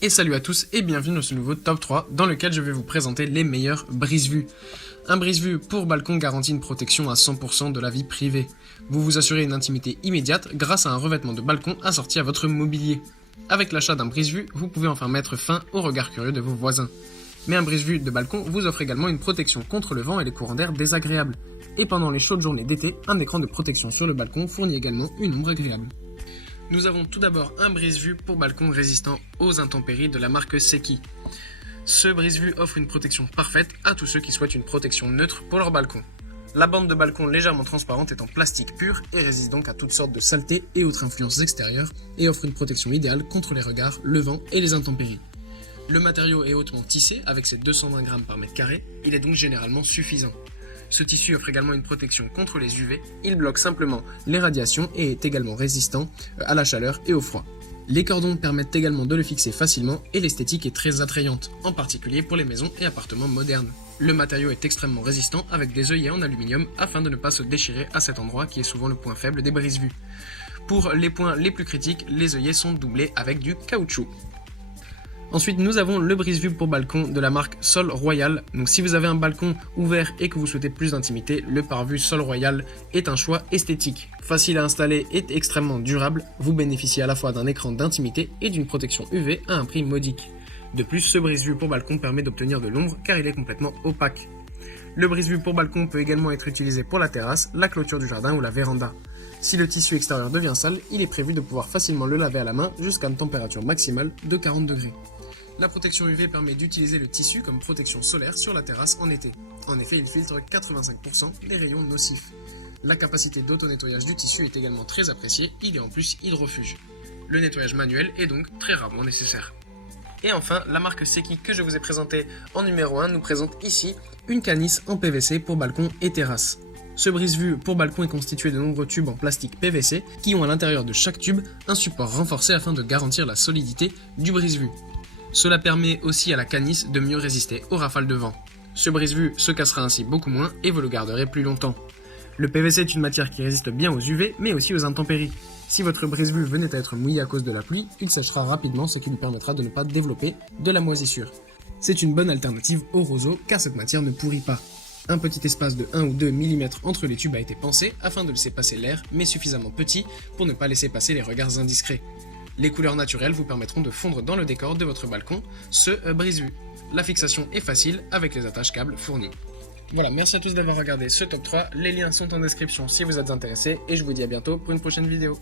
Et salut à tous et bienvenue dans ce nouveau top 3 dans lequel je vais vous présenter les meilleurs brise-vue. Un brise-vue pour balcon garantit une protection à 100% de la vie privée. Vous vous assurez une intimité immédiate grâce à un revêtement de balcon assorti à votre mobilier. Avec l'achat d'un brise-vue, vous pouvez enfin mettre fin au regard curieux de vos voisins. Mais un brise-vue de balcon vous offre également une protection contre le vent et les courants d'air désagréables. Et pendant les chaudes journées d'été, un écran de protection sur le balcon fournit également une ombre agréable. Nous avons tout d'abord un brise-vue pour balcon résistant aux intempéries de la marque Seki. Ce brise-vue offre une protection parfaite à tous ceux qui souhaitent une protection neutre pour leur balcon. La bande de balcon légèrement transparente est en plastique pur et résiste donc à toutes sortes de saletés et autres influences extérieures et offre une protection idéale contre les regards, le vent et les intempéries. Le matériau est hautement tissé avec ses 220 grammes par mètre carré, il est donc généralement suffisant. Ce tissu offre également une protection contre les UV, il bloque simplement les radiations et est également résistant à la chaleur et au froid. Les cordons permettent également de le fixer facilement et l'esthétique est très attrayante, en particulier pour les maisons et appartements modernes. Le matériau est extrêmement résistant avec des œillets en aluminium afin de ne pas se déchirer à cet endroit qui est souvent le point faible des brise-vues. Pour les points les plus critiques, les œillets sont doublés avec du caoutchouc. Ensuite, nous avons le brise-vue pour balcon de la marque Sol Royal. Donc si vous avez un balcon ouvert et que vous souhaitez plus d'intimité, le pare-vue Sol Royal est un choix esthétique. Facile à installer et extrêmement durable, vous bénéficiez à la fois d'un écran d'intimité et d'une protection UV à un prix modique. De plus, ce brise-vue pour balcon permet d'obtenir de l'ombre car il est complètement opaque. Le brise-vue pour balcon peut également être utilisé pour la terrasse, la clôture du jardin ou la véranda. Si le tissu extérieur devient sale, il est prévu de pouvoir facilement le laver à la main jusqu'à une température maximale de 40 degrés. La protection UV permet d'utiliser le tissu comme protection solaire sur la terrasse en été. En effet, il filtre 85% des rayons nocifs. La capacité d'auto-nettoyage du tissu est également très appréciée, il est en plus hydrofuge. Le nettoyage manuel est donc très rarement nécessaire. Et enfin, la marque Seki que je vous ai présentée en numéro 1 nous présente ici une canisse en PVC pour balcon et terrasse. Ce brise-vue pour balcon est constitué de nombreux tubes en plastique PVC qui ont à l'intérieur de chaque tube un support renforcé afin de garantir la solidité du brise-vue. Cela permet aussi à la canisse de mieux résister aux rafales de vent. Ce brise-vue se cassera ainsi beaucoup moins et vous le garderez plus longtemps. Le PVC est une matière qui résiste bien aux UV mais aussi aux intempéries. Si votre brise-vue venait à être mouillé à cause de la pluie, il séchera rapidement ce qui lui permettra de ne pas développer de la moisissure. C'est une bonne alternative au roseau car cette matière ne pourrit pas. Un petit espace de 1 ou 2 mm entre les tubes a été pensé afin de laisser passer l'air mais suffisamment petit pour ne pas laisser passer les regards indiscrets. Les couleurs naturelles vous permettront de fondre dans le décor de votre balcon ce brise-vue. La fixation est facile avec les attaches câbles fournies. Voilà, merci à tous d'avoir regardé ce top 3, les liens sont en description si vous êtes intéressés et je vous dis à bientôt pour une prochaine vidéo.